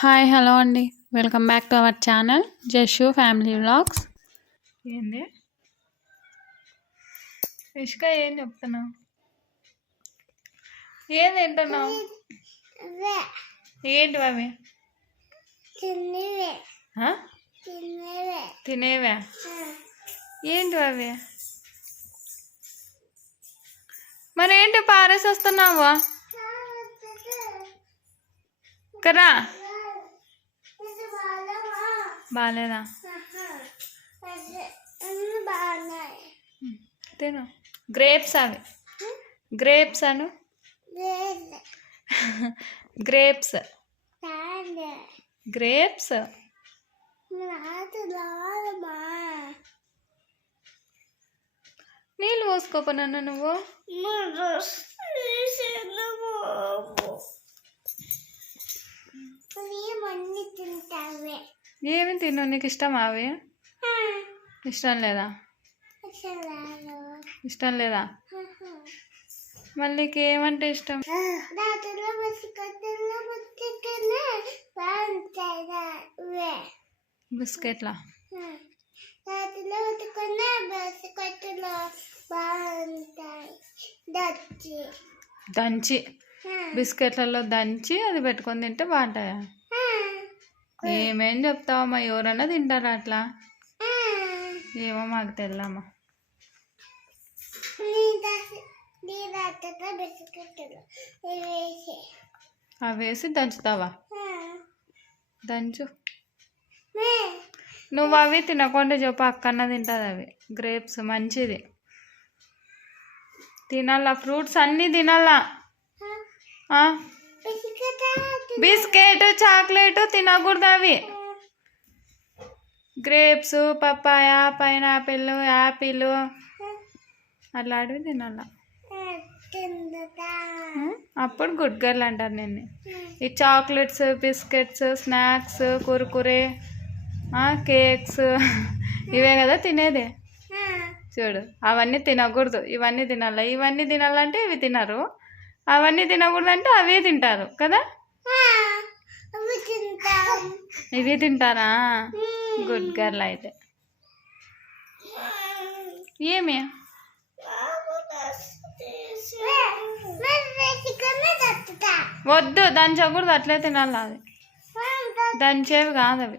Hi hello అండి. Welcome back to our channel జషు family vlogs. ఏంది ఇష్క ఏం చెప్తున్నావు? ఏం తింటున్నావు? ఏంటి అవి? తినేవా? ఏంటి అవి? మరేంటి పారేసి వస్తున్నావా? కరా బాగాలేదా? తిను. గ్రేప్స్ అవి. గ్రేప్స్ అను. గ్రేప్స్ గ్రేప్స్ నీళ్ళు పోసుకోపనన్నా నువ్వు. ఏమి తిను? నీకు ఇష్టమా అవి? ఇష్టం లేదా? ఇష్టం లేదా? మళ్ళీ నీకు ఏమంటే ఇష్టం? బిస్కెట్లా? దంచి బిస్కెట్లలో దంచి అది పెట్టుకొని తింటే బాగుంటాయా? ఏమేం చెప్తావమ్మా? ఎవరన్నా తింటారా అట్లా? ఏమో మాకు తెల్లమ్మా. అవి వేసి దంచుతావా? దంచు. నువ్వు అవి తినకుండా చెప్పు, అక్కన్న తింటుంది అవి. గ్రేప్స్ మంచిది, తినాలా. ఫ్రూట్స్ అన్నీ తినాలా. బిస్కెట్ చాక్లెట్ తినకూడదు అవి. గ్రేప్స్, పప్పాయ, పైనాపిల్, యాపిల్ అట్లాంటివి తినాలా. అప్పుడు గుడ్ గర్ల్ అంటారు నిన్ను. ఈ chocolates, biscuits, snacks, Kurkure, cakes ఇవే కదా తినేది. చూడు, అవన్నీ తినకూడదు, ఇవన్నీ తినాలి. ఇవన్నీ తినాలంటే ఇవి తినరు, అవన్నీ తినకూడదు అంటే అవే తింటారు కదా. ఇవి తింటారా? గుడ్ గర్ల్ అయితే. ఏమి వద్దు, దంచకూడదు, అట్లే తినాలి. అది దంచేవి కాదు అవి.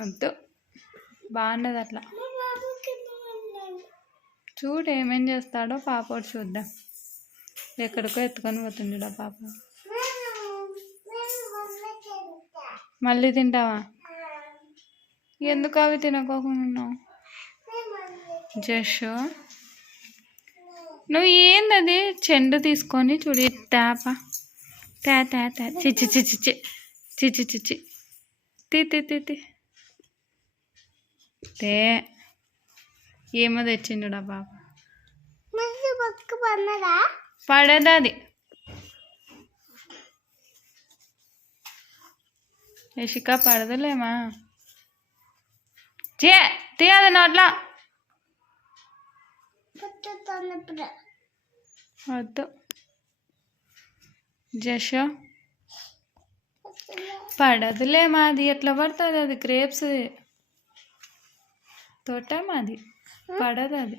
వద్దు, బాగుండదు అట్లా. చూడు ఏమేం చేస్తాడో పాపోడు. చూద్దాం. ఎక్కడికో ఎత్తుకొని పోతుండడా పాప. మళ్ళీ తింటావా? ఎందుకు అవి తినకోకుండా? జష్, నువ్వు ఏందది చెండు తీసుకొని చూడు, తేప తే తే తే చిచ్చి చిచ్చి చిచ్చి చిచ్చి తీ తీ తీ తీ తే. ఏమో తెచ్చిండుడా పాప. పడదు అది. యశిక పడదులేమా. తీయదు నోట్లా. వద్దు జష, పడదులేమా. అది ఎట్లా పడుతుంది? అది గ్రేప్స్ తోట మాది, పడదు అది.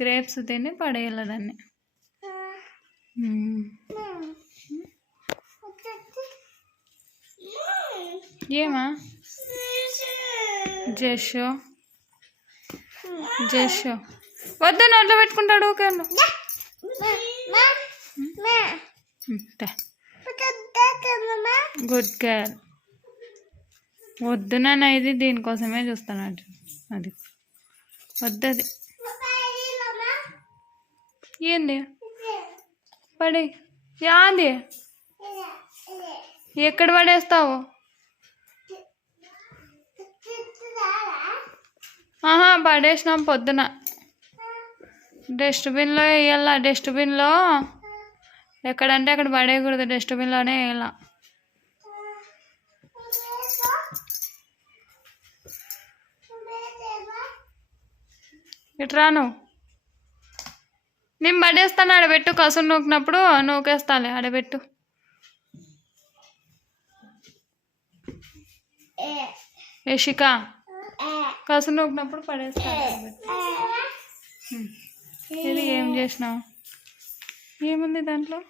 గ్రేప్స్ తిని పడేయాలి దాన్ని. ఏమా జషో? జషో వద్దు, నోట్లో పెట్టుకుంటాడు. Okay good girl. వద్దు నాన్న, ఇది దీనికోసమే చూస్తాను. అది వద్దు. అది ఏంది? పడే యాది? ఎక్కడ పడేస్తావు? పడేసినాం పొద్దున. డస్ట్బిన్లో వేయాల. డస్ట్బిన్లో ఎక్కడంటే అక్కడ పడేయకూడదు, డస్ట్బిన్లోనే వేయాల. ఇటు రా నువ్వు. నేను పడేస్తాను ఆడబెట్టు. కసురు నూకినప్పుడు నూకేస్తాలే ఆడబెట్టు. యశిక కసురు నూకినప్పుడు పడేస్తాను ఆడబెట్టు. ఇది ఏం చేసినావు? ఏముంది దాంట్లో?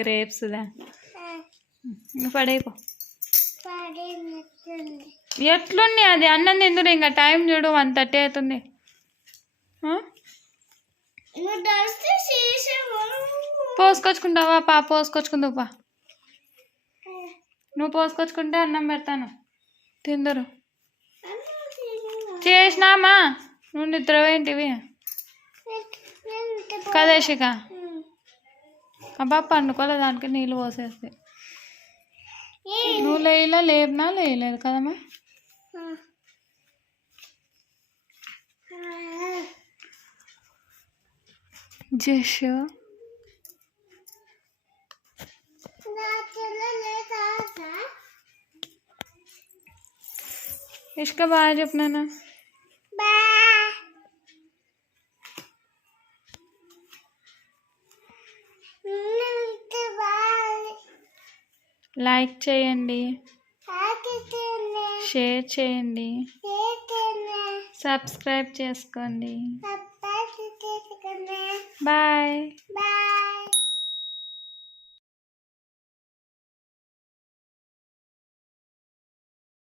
గ్రేప్స్దా. పడేయపో. ఎట్లున్నాయి అది? అన్నం తిందురు. ఇంకా టైం చూడు 1:30 అవుతుంది. పోసుకొచ్చుకుంటావా? పోసుకొచ్చుకుందావు పా. నువ్వు పోసుకొచ్చుకుంటే అన్నం పెడతాను, తిందరు. చేసినామా? నువ్వు నిద్రపోయింటివి కదేశిక. అబ్బా పండుకోలే, దానికి నీళ్ళు పోసేస్తే. నువ్వు లేలా లేపినా లేయలేదు కదమ్మా. జష్ ఇష్క బాగా చెప్పినానా? లైక్ చేయండి, షేర్ చేయండి, సబ్స్క్రైబ్ చేసుకోండి. బాయ్.